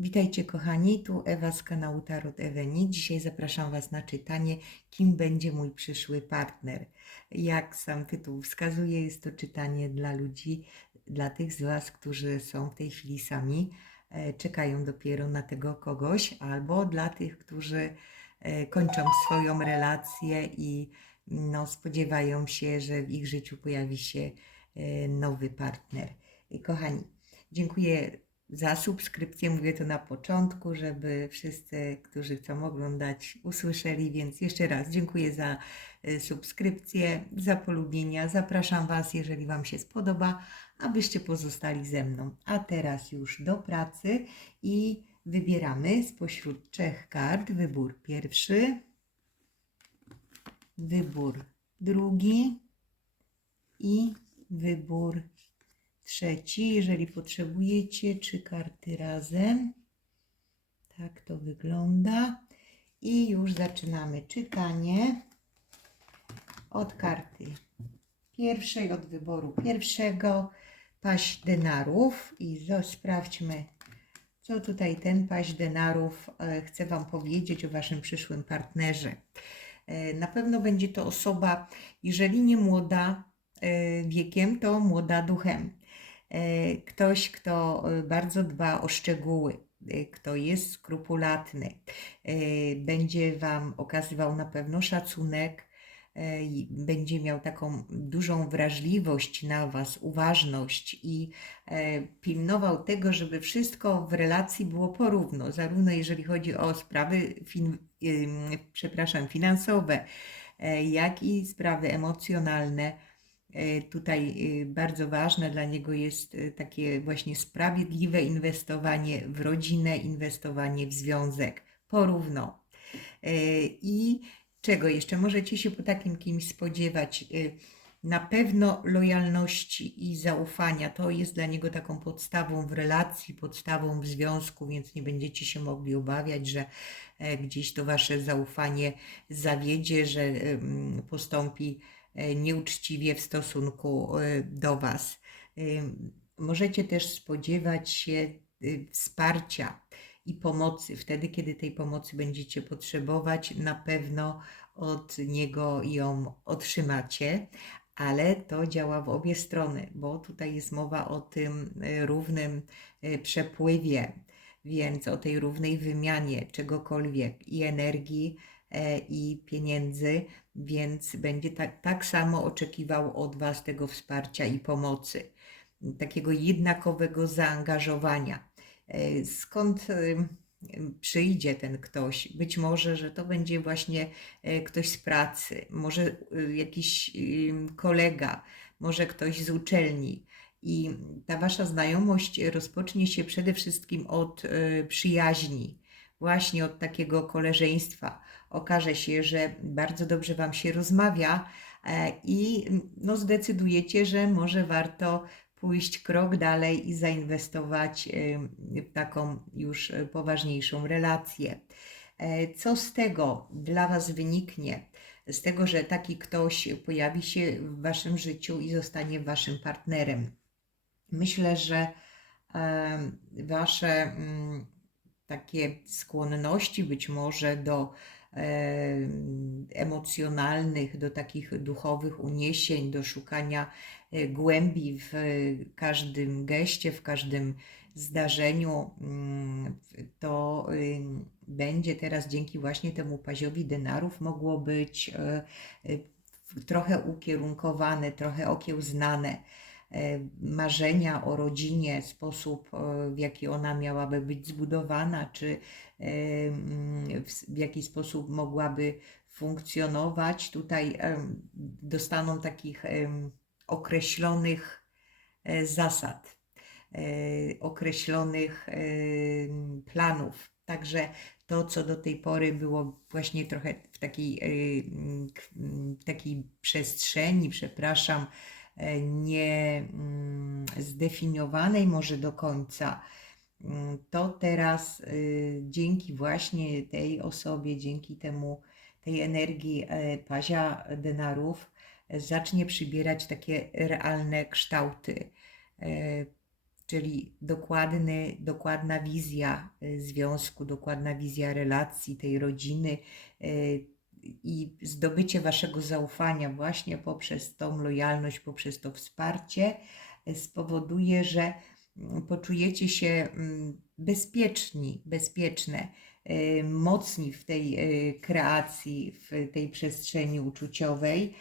Witajcie kochani, tu Ewa z kanału Tarot Eweni. Dzisiaj zapraszam Was na czytanie, kim będzie mój przyszły partner. Jak sam tytuł wskazuje, jest to czytanie dla ludzi, dla tych z Was, którzy są w tej chwili sami, e, czekają dopiero na tego kogoś, albo dla tych, którzy e, kończą swoją relację i no, spodziewają się, że w ich życiu pojawi się e, nowy partner. Kochani, dziękuję za subskrypcję. Mówię to na początku, żeby wszyscy, którzy chcą oglądać, usłyszeli. Więc jeszcze raz dziękuję za y, subskrypcję, za polubienia. Zapraszam Was, jeżeli Wam się spodoba, abyście pozostali ze mną. A teraz już do pracy i wybieramy spośród trzech kart wybór pierwszy, wybór drugi i wybór trzeci. Jeżeli potrzebujecie, trzy karty razem. Tak to wygląda. I już zaczynamy czytanie od karty pierwszej, od wyboru pierwszego. Paść denarów i sprawdźmy, co tutaj ten paść denarów e, chce Wam powiedzieć o Waszym przyszłym partnerze. E, Na pewno będzie to osoba, jeżeli nie młoda e, wiekiem, to młoda duchem. E, Ktoś, kto e, bardzo dba o szczegóły, e, kto jest skrupulatny, będzie Wam okazywał na pewno szacunek, będzie miał taką dużą wrażliwość na Was, uważność i pilnował tego, żeby wszystko w relacji było porówno, zarówno jeżeli chodzi o sprawy fin, przepraszam, finansowe, jak i sprawy emocjonalne. E, Tutaj y, bardzo ważne dla niego jest y, takie właśnie sprawiedliwe inwestowanie w rodzinę, inwestowanie w związek, porówno. E, I czego jeszcze możecie się po takim kimś spodziewać? Na pewno lojalności i zaufania to jest dla niego taką podstawą w relacji, podstawą w związku, więc nie będziecie się mogli obawiać, że e, gdzieś to wasze zaufanie zawiedzie, że postąpi e, nieuczciwie w stosunku e, do Was. Ym, Możecie też spodziewać się wsparcia i pomocy. Wtedy, kiedy tej pomocy będziecie potrzebować, na pewno od niego ją otrzymacie, ale to działa w obie strony, bo tutaj jest mowa o tym równym przepływie, więc o tej równej wymianie czegokolwiek i energii, e, i pieniędzy, więc będzie tak, tak samo oczekiwał od Was tego wsparcia i pomocy, takiego jednakowego zaangażowania. E, Skąd przyjdzie ten ktoś? Być może, że to będzie właśnie e, ktoś z pracy, może y, jakiś kolega, może ktoś z uczelni. I ta Wasza znajomość rozpocznie się przede wszystkim od e, przyjaźni, właśnie od takiego koleżeństwa. Okaże się, że bardzo dobrze Wam się rozmawia e, i no, zdecydujecie, że może warto pójść krok dalej i zainwestować w taką już e, poważniejszą relację. E, Co z tego dla Was wyniknie? Z tego, że taki ktoś pojawi się w Waszym życiu i zostanie Waszym partnerem. Myślę, że Wasze mm, takie skłonności być może do emocjonalnych, do takich duchowych uniesień, do szukania e, głębi w każdym geście, w każdym zdarzeniu, mm, to ym, będzie teraz dzięki właśnie temu paziowi denarów mogło być e, e, trochę ukierunkowane, trochę okiełznane marzenia o rodzinie, sposób, e, w jaki ona miałaby być zbudowana, czy e, mm, w, jaki sposób mogłaby funkcjonować. Tutaj dostaną takich określonych e, zasad, e, określonych planów. Także to, co do tej pory było właśnie trochę w takiej, e, m, k- m, takiej przestrzeni, przepraszam, e, nie mm, zdefiniowanej może do końca, mm, to teraz y, dzięki właśnie tej osobie, dzięki temu, tej energii e, pazia denarów e, zacznie przybierać takie realne kształty. E, czyli dokładny, dokładna wizja związku, dokładna wizja relacji tej rodziny i zdobycie Waszego zaufania właśnie poprzez tą lojalność, poprzez to wsparcie y, spowoduje, że mm, poczujecie się mm, bezpieczni, bezpieczne, y, mocni w tej y, kreacji, w tej przestrzeni uczuciowej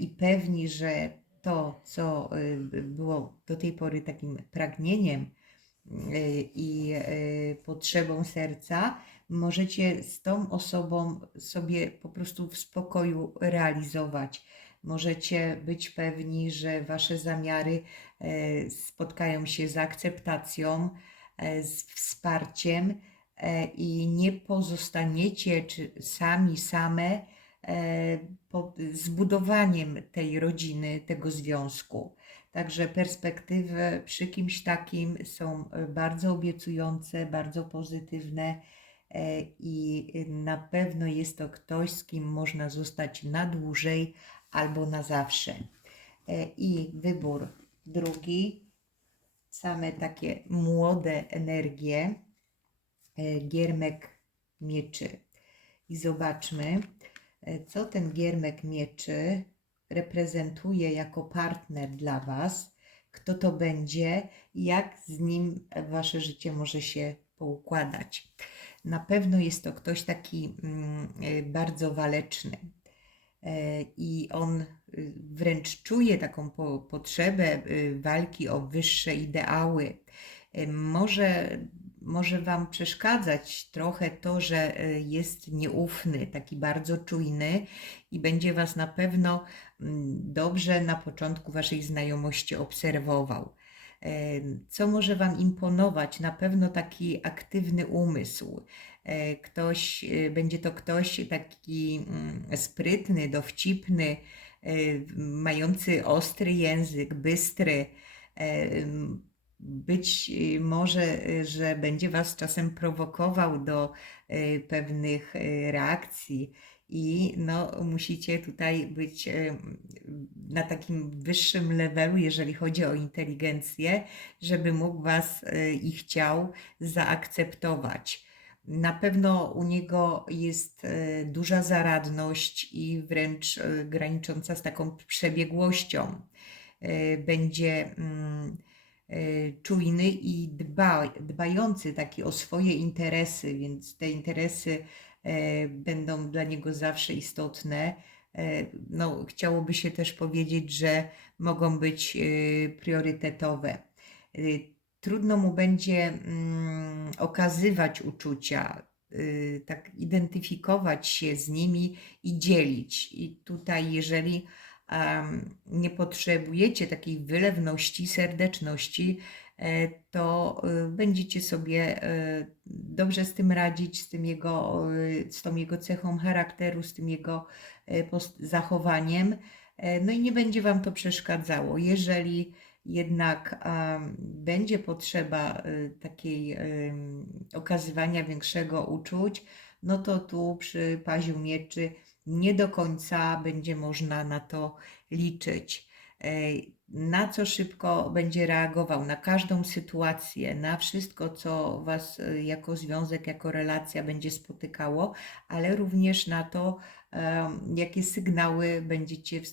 i pewni, że to, co było do tej pory takim pragnieniem i potrzebą serca, możecie z tą osobą sobie po prostu w spokoju realizować. Możecie być pewni, że Wasze zamiary e, spotkają się z akceptacją, e, z wsparciem e, i nie pozostaniecie czy sami, same pod zbudowaniem tej rodziny, tego związku. Także perspektywy przy kimś takim są bardzo obiecujące, bardzo pozytywne i na pewno jest to ktoś, z kim można zostać na dłużej albo na zawsze. E, I wybór drugi, same takie młode energie, e, giermek mieczy. I zobaczmy, e, co ten giermek mieczy reprezentuje jako partner dla Was, kto to będzie jak z nim Wasze życie może się poukładać. Na pewno jest to ktoś taki mm, y, bardzo waleczny E, i on y, wręcz czuje taką po, potrzebę walki o wyższe ideały. E, Może, może Wam przeszkadzać trochę to, że e, jest nieufny, taki bardzo czujny i będzie Was na pewno mm, dobrze na początku Waszej znajomości obserwował. Co może Wam imponować? Na pewno taki aktywny umysł. E, Ktoś, e, będzie to ktoś taki mm, sprytny, dowcipny, e, mający ostry język, bystry. Być może, że będzie Was czasem prowokował do pewnych reakcji i no, musicie tutaj być e, na takim wyższym levelu, jeżeli chodzi o inteligencję, żeby mógł Was e, i chciał zaakceptować. Na pewno u niego jest e, duża zaradność i wręcz granicząca z taką przebiegłością. Będzie mm, czujny i dba, dbający taki o swoje interesy, więc te interesy będą dla niego zawsze istotne. E, No, chciałoby się też powiedzieć, że mogą być e, priorytetowe. E, Trudno mu będzie mm, okazywać uczucia, tak identyfikować się z nimi i dzielić. I tutaj, jeżeli nie potrzebujecie takiej wylewności, serdeczności, e, to y, będziecie sobie e, dobrze z tym radzić, z, tym jego, z tą jego cechą charakteru, z tym jego e, zachowaniem. E, No i nie będzie Wam to przeszkadzało. Jeżeli jednak będzie potrzeba takiej okazywania większego uczuć, no to tu przy paziu mieczy nie do końca będzie można na to liczyć. E, Na co szybko będzie reagował, na każdą sytuację, na wszystko, co Was y, jako związek, jako relacja będzie spotykało, ale również na to, jakie sygnały będziecie w,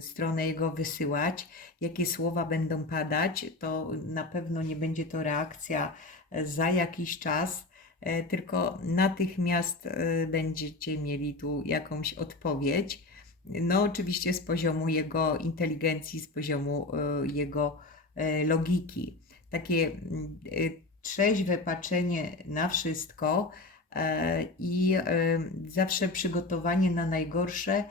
w stronę jego wysyłać, jakie słowa będą padać, to na pewno nie będzie to reakcja e, za jakiś czas, e, tylko natychmiast e, będziecie mieli tu jakąś odpowiedź. No, oczywiście z poziomu jego inteligencji, z poziomu e, jego e, logiki. Takie mm, e, trzeźwe patrzenie na wszystko i zawsze przygotowanie na najgorsze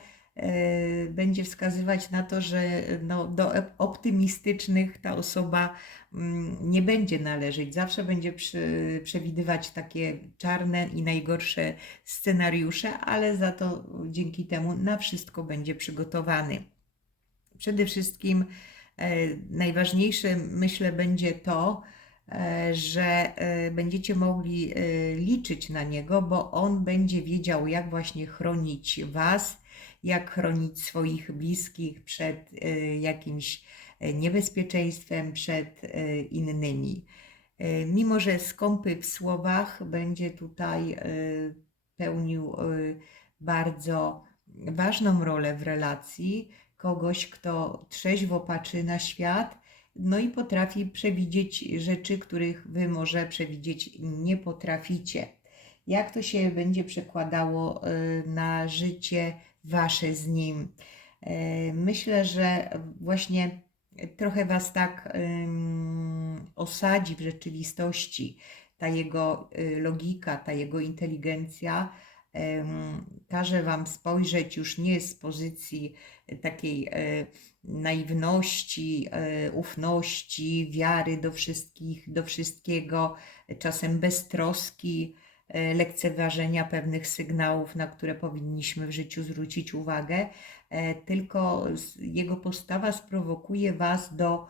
będzie wskazywać na to, że no, do op- optymistycznych ta osoba mm, nie będzie należeć. Zawsze będzie przy, przewidywać takie czarne i najgorsze scenariusze, ale za to dzięki temu na wszystko będzie przygotowany. Przede wszystkim e, najważniejsze, myślę, będzie to, e, że e, będziecie mogli e, liczyć na niego, bo on będzie wiedział, jak właśnie chronić Was, jak chronić swoich bliskich przed e, jakimś e, niebezpieczeństwem przed e, innymi. E, Mimo, że skąpy w słowach będzie tutaj e, pełnił e, bardzo ważną rolę w relacji, kogoś, kto trzeźwo patrzy na świat, no i potrafi przewidzieć rzeczy, których wy może przewidzieć nie potraficie. Jak to się będzie przekładało e, na życie wasze z nim? E, Myślę, że właśnie trochę was tak osadzi w rzeczywistości ta jego y, logika, ta jego inteligencja każe Wam spojrzeć już nie z pozycji e, takiej e, naiwności, e, ufności, wiary do wszystkich, do wszystkiego, czasem beztroski, lekceważenia pewnych sygnałów, na które powinniśmy w życiu zwrócić uwagę, tylko jego postawa sprowokuje Was do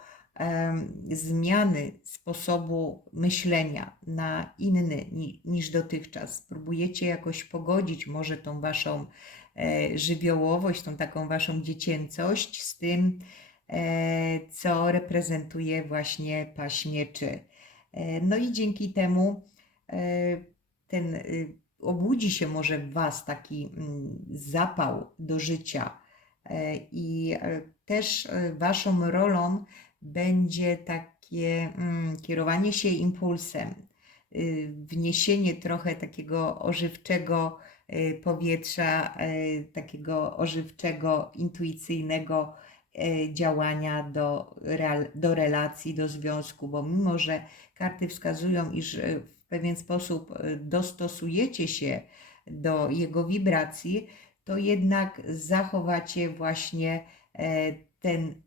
zmiany sposobu myślenia na inny ni, niż dotychczas. Spróbujecie jakoś pogodzić może tą waszą e, żywiołowość, tą taką waszą dziecięcość z tym, e, co reprezentuje właśnie paść mieczy. E, no i dzięki temu ten y, obudzi się może w was taki mm, zapał do życia i też waszą rolą będzie takie mm, kierowanie się impulsem, y, wniesienie trochę takiego ożywczego y, powietrza, y, takiego ożywczego, intuicyjnego y, działania do, real, do relacji, do związku, bo mimo, że karty wskazują, iż y, w pewien sposób y, dostosujecie się do jego wibracji, to jednak zachowacie właśnie e, ten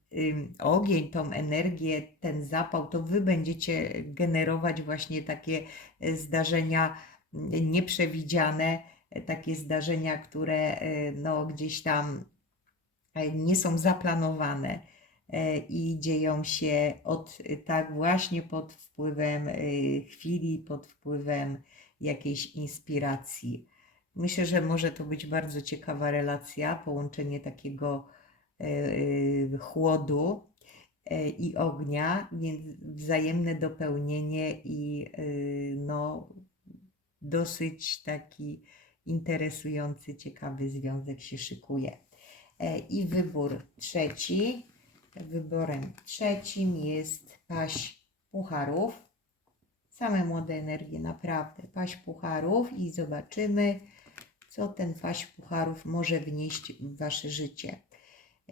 ogień, tą energię, ten zapał, to wy będziecie generować właśnie takie e, zdarzenia mm, nieprzewidziane, e, takie zdarzenia, które e, no, gdzieś tam nie są zaplanowane i dzieją się od tak właśnie pod wpływem chwili, pod wpływem jakiejś inspiracji. Myślę, że może to być bardzo ciekawa relacja, połączenie takiego chłodu e, i ognia, więc wzajemne dopełnienie i e, no, dosyć taki interesujący, ciekawy związek się szykuje. E, I wybór trzeci. Wyborem trzecim jest paść pucharów. Same młode energie, naprawdę. Paść pucharów i zobaczymy, co ten paść pucharów może wnieść w wasze życie.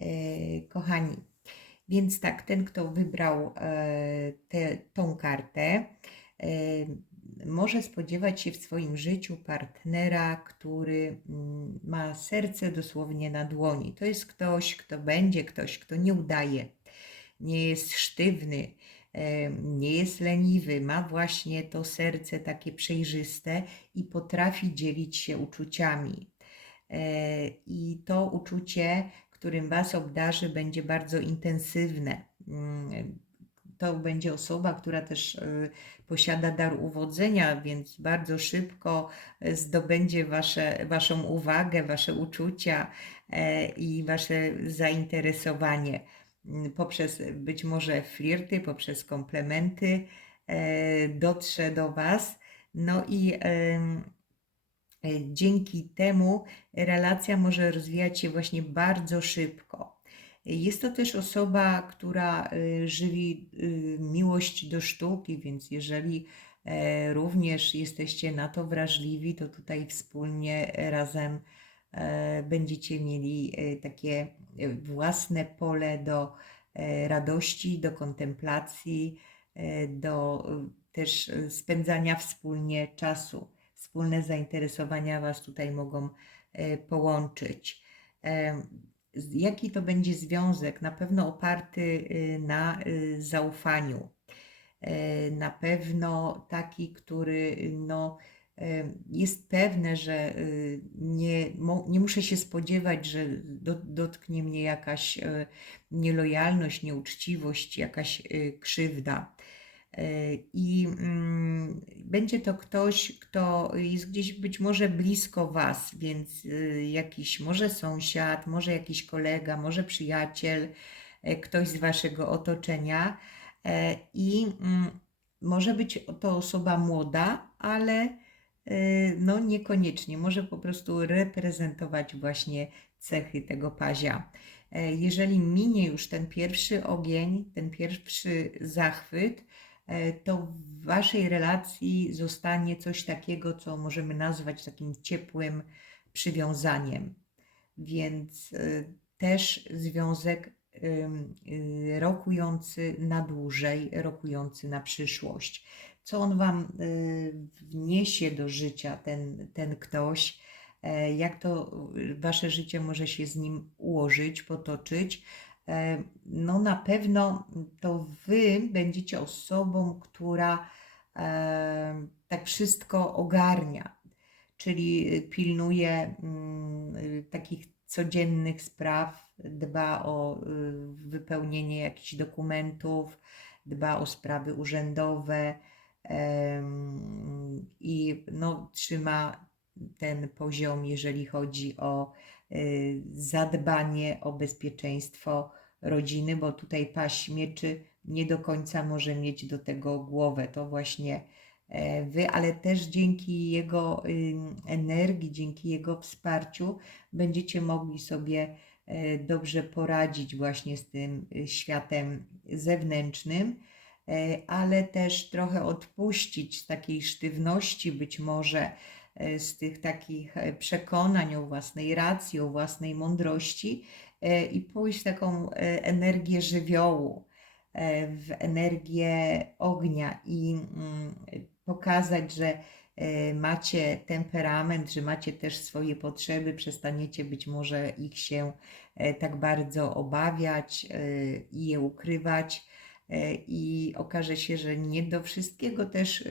E, kochani, więc tak, ten, kto wybrał e, tę tą kartę, e, może spodziewać się w swoim życiu partnera, który mm, ma serce dosłownie na dłoni. To jest ktoś, kto będzie, ktoś, kto nie udaje, nie jest sztywny, nie jest leniwy, ma właśnie to serce takie przejrzyste i potrafi dzielić się uczuciami. I to uczucie, którym Was obdarzy, będzie bardzo intensywne. Mm, To będzie osoba, która też e, posiada dar uwodzenia, więc bardzo szybko e, zdobędzie wasze, Waszą uwagę, Wasze uczucia e, i Wasze zainteresowanie mm, poprzez być może flirty, poprzez komplementy e, dotrze do Was. No i dzięki temu relacja może rozwijać się właśnie bardzo szybko. Jest to też osoba, która y, żywi miłość do sztuki, więc jeżeli e, również jesteście na to wrażliwi, to tutaj wspólnie razem e, będziecie mieli e, takie e, własne pole do e, radości, do kontemplacji, e, do e, też e, spędzania wspólnie czasu. Wspólne zainteresowania Was tutaj mogą e, połączyć. Z- Jaki to będzie związek? Na pewno oparty y, na y, zaufaniu. E, Na pewno taki, który y, no, e, jest pewne, że nie, nie muszę się spodziewać, że do, dotknie mnie jakaś e, nielojalność, nieuczciwość, jakaś e, krzywda. I mm, będzie to ktoś, kto jest gdzieś być może blisko Was, więc y, jakiś może sąsiad, może jakiś kolega, może przyjaciel, e, ktoś z Waszego otoczenia e, i mm, może być to osoba młoda, ale e, no niekoniecznie, może po prostu reprezentować właśnie cechy tego pazia. E, Jeżeli minie już ten pierwszy ogień, ten pierwszy zachwyt, to w Waszej relacji zostanie coś takiego, co możemy nazwać takim ciepłym przywiązaniem. Więc y, też związek y, rokujący na dłużej, rokujący na przyszłość. Co on Wam y, wniesie do życia, ten, ten ktoś, e, jak to Wasze życie może się z nim ułożyć, potoczyć. E, No na pewno to Wy będziecie osobą, która e, tak wszystko ogarnia, czyli pilnuje mm, takich codziennych spraw, dba o y, wypełnienie jakichś dokumentów, dba o sprawy urzędowe i no, trzyma ten poziom, jeżeli chodzi o zadbanie o bezpieczeństwo rodziny, bo tutaj paść mieczy nie do końca może mieć do tego głowę. To właśnie e, wy, ale też dzięki jego energii, dzięki jego wsparciu będziecie mogli sobie e, dobrze poradzić właśnie z tym y, światem zewnętrznym, e, ale też trochę odpuścić takiej sztywności być może, z tych takich e, przekonań o własnej racji, o własnej mądrości e, i pójść w taką e, energię żywiołu, e, w energię ognia i mm, pokazać, że e, macie temperament, że macie też swoje potrzeby, przestaniecie być może ich się e, tak bardzo obawiać e, i je ukrywać. E, I okaże się, że nie do wszystkiego też e,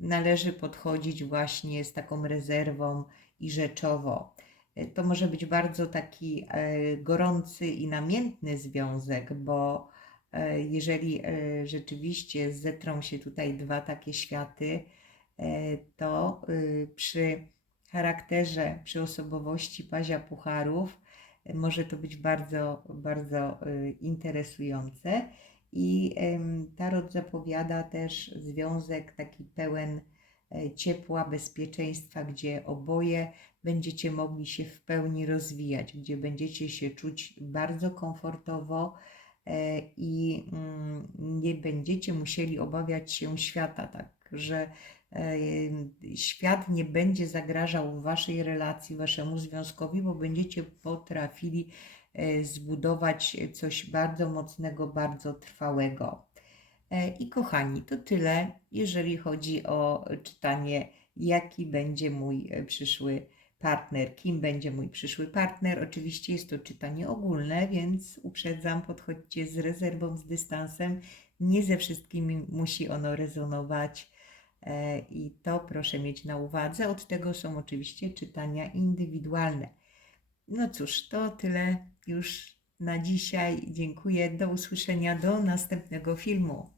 należy podchodzić właśnie z taką rezerwą i rzeczowo. E, To może być bardzo taki e, gorący i namiętny związek, bo jeżeli rzeczywiście zetrą się tutaj dwa takie światy, to y, przy charakterze, przy osobowości Pazia Pucharów może to być bardzo, bardzo y, interesujące. I Tarot zapowiada też związek taki pełen e, ciepła, bezpieczeństwa, gdzie oboje będziecie mogli się w pełni rozwijać, gdzie będziecie się czuć bardzo komfortowo e, i mm, nie będziecie musieli obawiać się świata, tak, że e, świat nie będzie zagrażał waszej relacji, waszemu związkowi, bo będziecie potrafili zbudować coś bardzo mocnego, bardzo trwałego. E, I kochani, to tyle, jeżeli chodzi o czytanie, jaki będzie mój e, przyszły partner, kim będzie mój przyszły partner. Oczywiście jest to czytanie ogólne, więc uprzedzam, podchodźcie z rezerwą, z dystansem. Nie ze wszystkimi musi ono rezonować e, i to proszę mieć na uwadze. Od tego są oczywiście czytania indywidualne. No cóż, to tyle już na dzisiaj. Dziękuję. Do usłyszenia do następnego filmu.